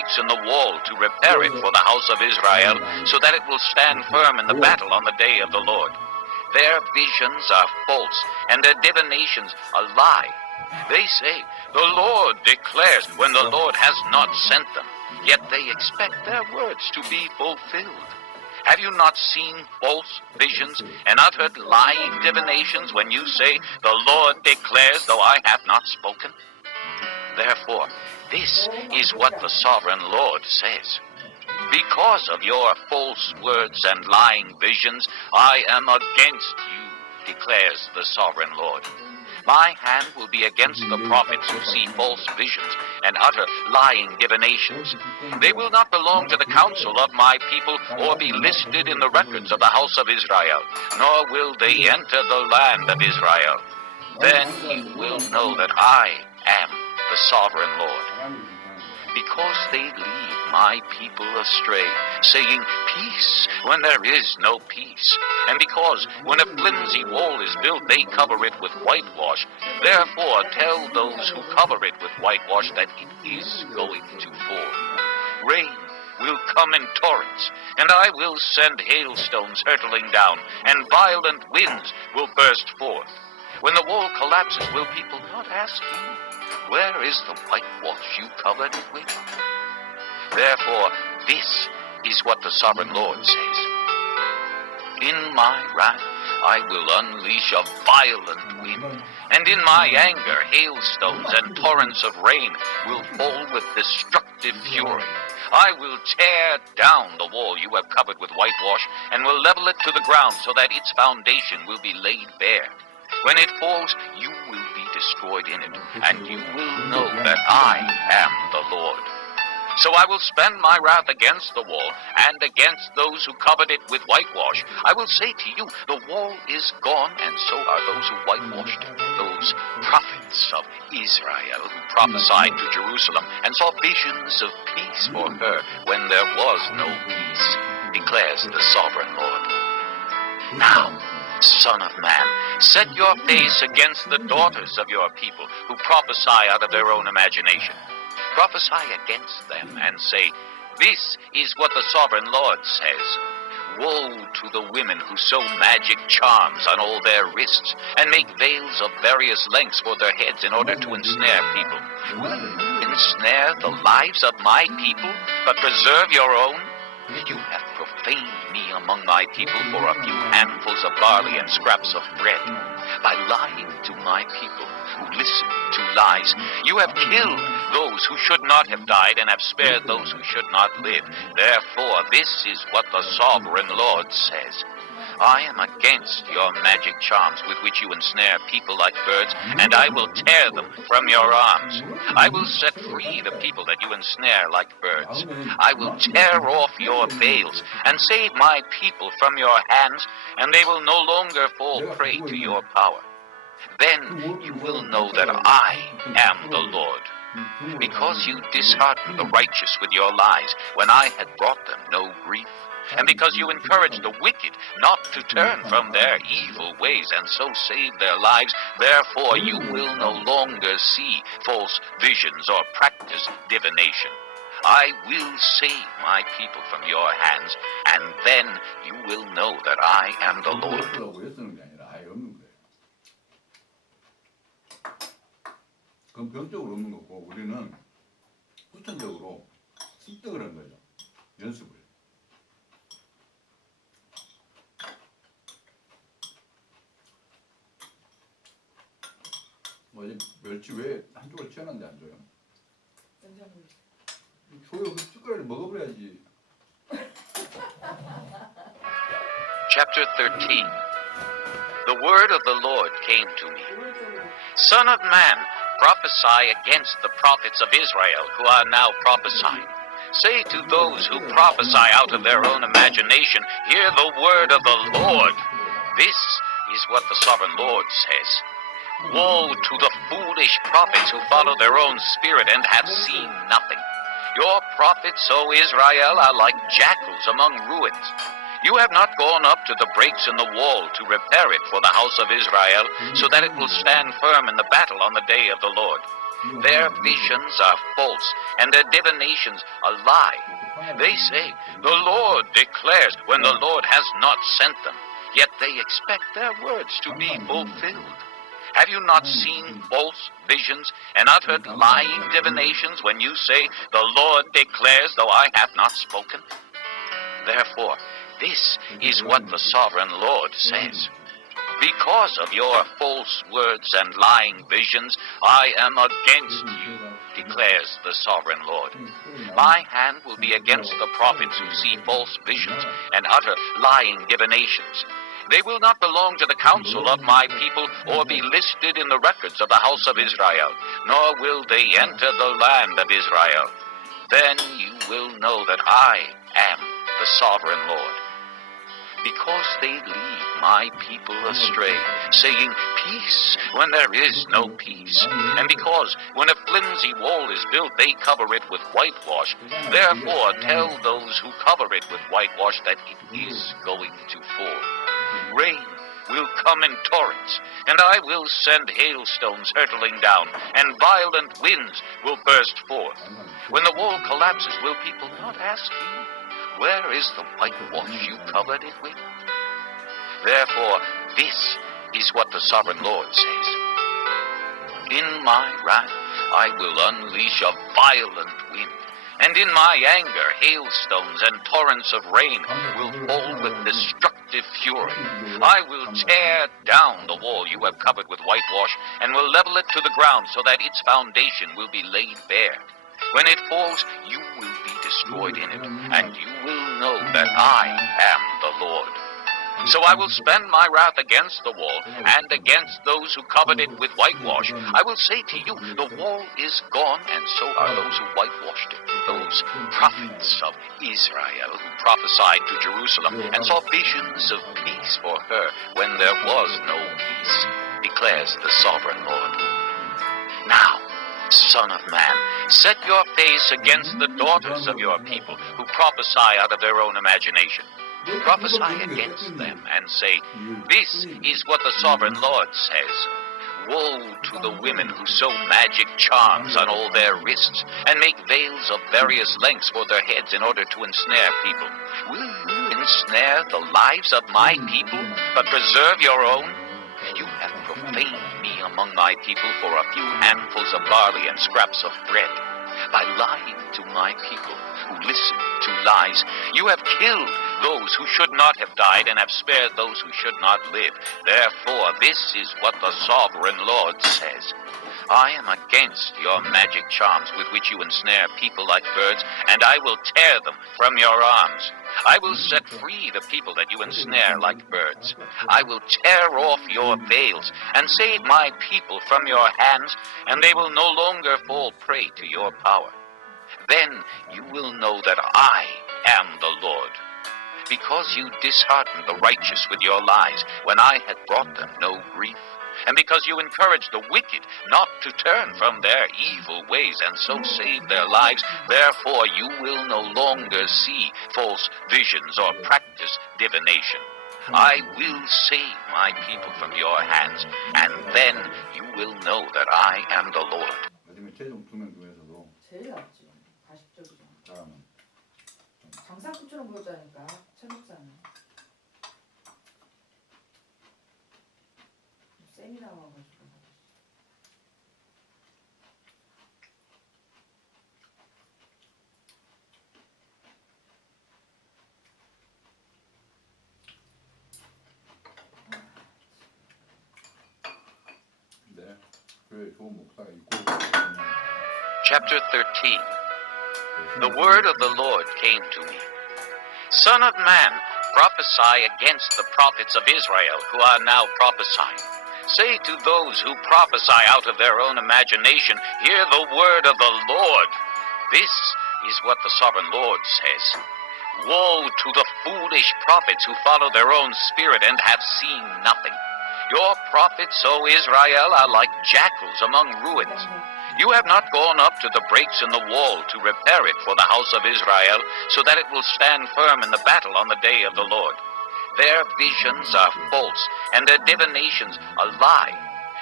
breaks in the wall to repair it for the house of Israel, so that it will stand firm in the battle on the day of the Lord. Their visions are false, and their divinations a lie. They say, the Lord declares, when the Lord has not sent them, yet they expect their words to be fulfilled. Have you not seen false visions and uttered lying divinations when you say, the Lord declares, though I have not spoken? Therefore, this is what the sovereign Lord says. Because of your false words and lying visions, I am against you, declares the sovereign Lord. My hand will be against the prophets who see false visions and utter lying divinations. They will not belong to the council of my people or be listed in the records of the house of Israel, nor will they enter the land of Israel. Then you will know that I am the sovereign Lord. Because they lead my people astray, saying peace when there is no peace. And because when a flimsy wall is built, they cover it with whitewash. Therefore tell those who cover it with whitewash that it is going to fall. Rain will come in torrents, and I will send hailstones hurtling down, and violent winds will burst forth. When the wall collapses, will people not ask you, where is the whitewash you covered it with? Therefore, this is what the sovereign Lord says. In my wrath, I will unleash a violent wind, and in my anger, hailstones and torrents of rain will fall with destructive fury. I will tear down the wall you have covered with whitewash, and will level it to the ground so that its foundation will be laid bare. When it falls, you will be destroyed in it, and you will know that I am the Lord. So I will spend my wrath against the wall, and against those who covered it with whitewash. I will say to you, the wall is gone, and so are those who whitewashed it. Those prophets of Israel who prophesied to Jerusalem, and saw visions of peace for her when there was no peace, declares the sovereign Lord. Now, Son of man, set your face against the daughters of your people who prophesy out of their own imagination. Prophesy against them and say, this is what the sovereign Lord says. Woe to the women who sew magic charms on all their wrists and make veils of various lengths for their heads in order to ensnare people. Will you ensnare the lives of my people, but preserve your own? You have profaned me among my people for a few handfuls of barley and scraps of bread. By lying to my people who listen to lies, you have killed those who should not have died and have spared those who should not live. Therefore, this is what the sovereign Lord says. I am against your magic charms with which you ensnare people like birds, and I will tear them from your arms. I will set free the people that you ensnare like birds. I will tear off your veils and save my people from your hands, and they will no longer fall prey to your power. Then you will know that I am the Lord, because you disheartened the righteous with your lies when I had brought them no grief. And because you encourage the wicked not to turn from their evil ways and so save their lives, therefore you will no longer see false visions or practice divination. I will save my people from your hands, and then you will know that I am the Lord. 그건 병적으로 없는 거고, 우리는 후천적으로 습득을 한 거죠. 연습을. 뭐 이제 멸치 왜 한쪽을 튀어나는데 안 줘요? 줘요. 그 숟가락을 먹어버려야지. Chapter 13. The word of the Lord came to me. Son of man, prophesy against the prophets of Israel who are now prophesying. Say to those who prophesy out of their own imagination, hear the word of the Lord. This is what the sovereign Lord says. Woe to the foolish prophets who follow their own spirit and have seen nothing. Your prophets, O Israel, are like jackals among ruins. You have not gone up to the breaks in the wall to repair it for the house of Israel, so that it will stand firm in the battle on the day of the Lord. Their visions are false, and their divinations a lie. They say, the Lord declares when the Lord has not sent them, yet they expect their words to be fulfilled. Have you not seen false visions and uttered lying divinations when you say, the Lord declares, though I have not spoken? Therefore, this is what the sovereign Lord says. Because of your false words and lying visions, I am against you, declares the sovereign Lord. My hand will be against the prophets who see false visions and utter lying divinations. They will not belong to the council of my people or be listed in the records of the house of Israel, nor will they enter the land of Israel. Then you will know that I am the sovereign Lord. Because they lead my people astray, saying peace when there is no peace. And because when a flimsy wall is built, they cover it with whitewash. Therefore tell those who cover it with whitewash that it is going to fall. Rain will come in torrents, and I will send hailstones hurtling down, and violent winds will burst forth. When the wall collapses, will people not ask you, where is the whitewash you covered it with? Therefore, this is what the sovereign Lord says. In my wrath, I will unleash a violent wind, and in my anger, hailstones and torrents of rain will fall with destructive fury. I will tear down the wall you have covered with whitewash, and will level it to the ground so that its foundation will be laid bare. When it falls, you will be destroyed in it, and you will know that I am the Lord. So I will spend my wrath against the wall and against those who covered it with whitewash. I will say to you, the wall is gone, and so are those who whitewashed it. Those prophets of Israel who prophesied to Jerusalem and saw visions of peace for her when there was no peace, declares the sovereign Lord. Now, Son of man, set your face against the daughters of your people who prophesy out of their own imagination. Prophesy against them and say, this is what the sovereign Lord says. Woe to the women who sew magic charms on all their wrists and make veils of various lengths for their heads in order to ensnare people. Will you ensnare the lives of my people, but preserve your own? You have profaned me among my people for a few handfuls of barley and scraps of bread. By lying to my people who listen to lies, you have killed those who should not have died and have spared those who should not live. Therefore, this is what the sovereign Lord says. I am against your magic charms with which you ensnare people like birds, and I will tear them from your arms. I will set free the people that you ensnare like birds. I will tear off your veils and save my people from your hands, and they will no longer fall prey to your power. Then you will know that I am the Lord. Because you disheartened the righteous with your lies, when I had brought them no grief, and because you encouraged the wicked not to turn from their evil ways and so save their lives, therefore you will no longer see false visions or practice divination. I will save my people from your hands, and then you will know that I am the Lord. 요즘에 최종 2명 중에서도 제일 낫지. 가식적이잖아. 사람은 장사꾼처럼 보였다니까. 천국사는. 세미나 와가지고. 네, 교회 좋은 목사가 있고 Chapter 13. The word of the Lord came to me. Son of man, prophesy against the prophets of Israel who are now prophesying. Say to those who prophesy out of their own imagination, hear the word of the Lord. This is what the sovereign Lord says. Woe to the foolish prophets who follow their own spirit and have seen nothing. Your prophets, O Israel, are like jackals among ruins. You have not gone up to the breaks in the wall to repair it for the house of Israel, so that it will stand firm in the battle on the day of the Lord. Their visions are false, and their divinations a lie.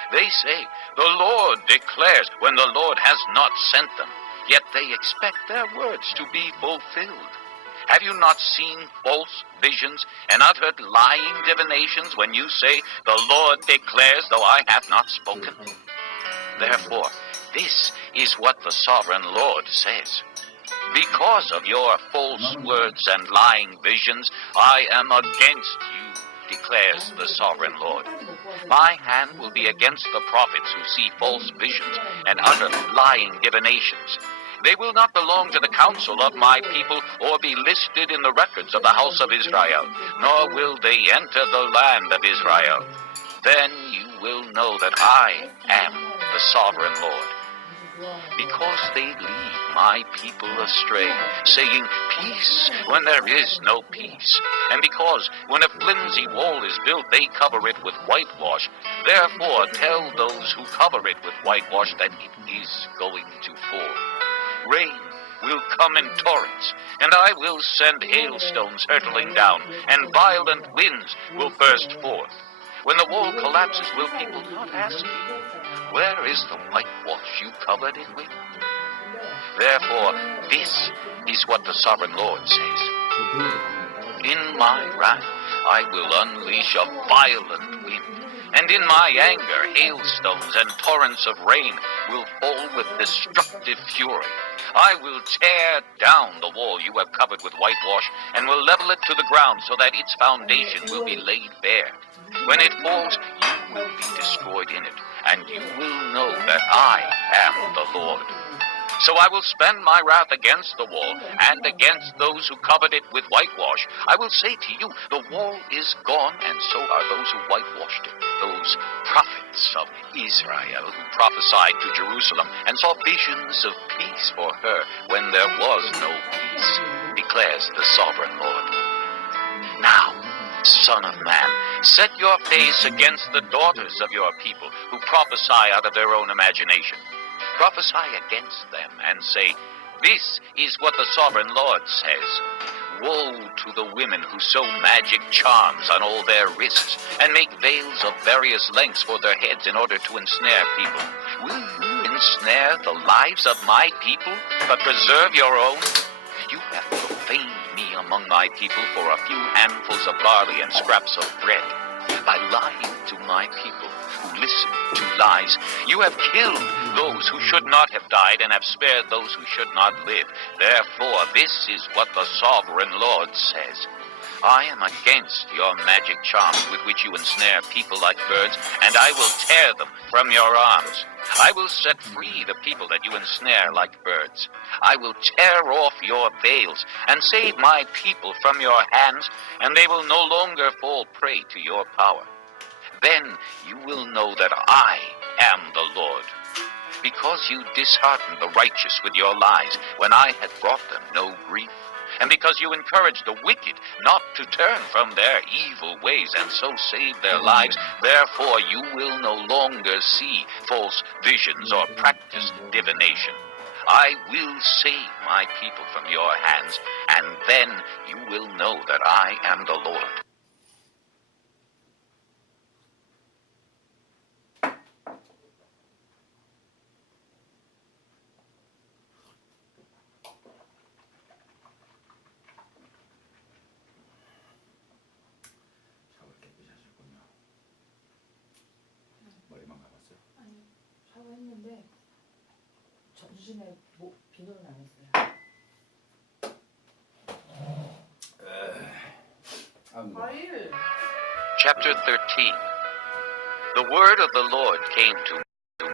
They say, the Lord declares when the Lord has not sent them, yet they expect their words to be fulfilled. Have you not seen false visions and uttered lying divinations when you say, the Lord declares, though I have not spoken? Therefore, this is what the sovereign Lord says. Because of your false words and lying visions, I am against you, declares the sovereign Lord. My hand will be against the prophets who see false visions and utter lying divinations. They will not belong to the council of my people or be listed in the records of the house of Israel, nor will they enter the land of Israel. Then you will know that I am the sovereign Lord. Because they lead my people astray, saying peace when there is no peace. And because when a flimsy wall is built, they cover it with whitewash. Therefore tell those who cover it with whitewash that it is going to fall. Rain will come in torrents, and I will send hailstones hurtling down, and violent winds will burst forth. When the wall collapses, will people not ask you, where is the whitewash you covered it with? Therefore, this is what the sovereign Lord says. In my wrath, I will unleash a violent wind, and in my anger, hailstones and torrents of rain will fall with destructive fury. I will tear down the wall you have covered with whitewash, and will level it to the ground so that its foundation will be laid bare. When it falls, you will be destroyed in it, and you will know that I am the Lord. So I will spend my wrath against the wall and against those who covered it with whitewash. I will say to you, the wall is gone, and so are those who whitewashed it, those prophets of Israel who prophesied to Jerusalem and saw visions of peace for her when there was no peace, declares the sovereign Lord. Now, Son of man, set your face against the daughters of your people who prophesy out of their own imagination. Prophesy against them and say, this is what the sovereign Lord says. Woe to the women who sew magic charms on all their wrists and make veils of various lengths for their heads in order to ensnare people. Will you ensnare the lives of my people, but preserve your own? You have profaned me among my people for a few handfuls of barley and scraps of bread. By lying to my people who listen to lies, you have killed those who should not have died and have spared those who should not live. Therefore, this is what the sovereign Lord says. I am against your magic charms with which you ensnare people like birds, and I will tear them from your arms. I will set free the people that you ensnare like birds. I will tear off your veils and save my people from your hands, and they will no longer fall prey to your power. Then you will know that I am the Lord. Because you disheartened the righteous with your lies when I had brought them no grief, and because you encouraged the wicked not to turn from their evil ways and so save their lives, therefore you will no longer see false visions or practice divination. I will save my people from your hands, and then you will know that I am the Lord. 샤워 깨끗이 하셨군요. 머리만 감았어요? 아니, 샤워했는데 점심에 비누는 안 했어요. 과일. Chapter 13. The word of the Lord came to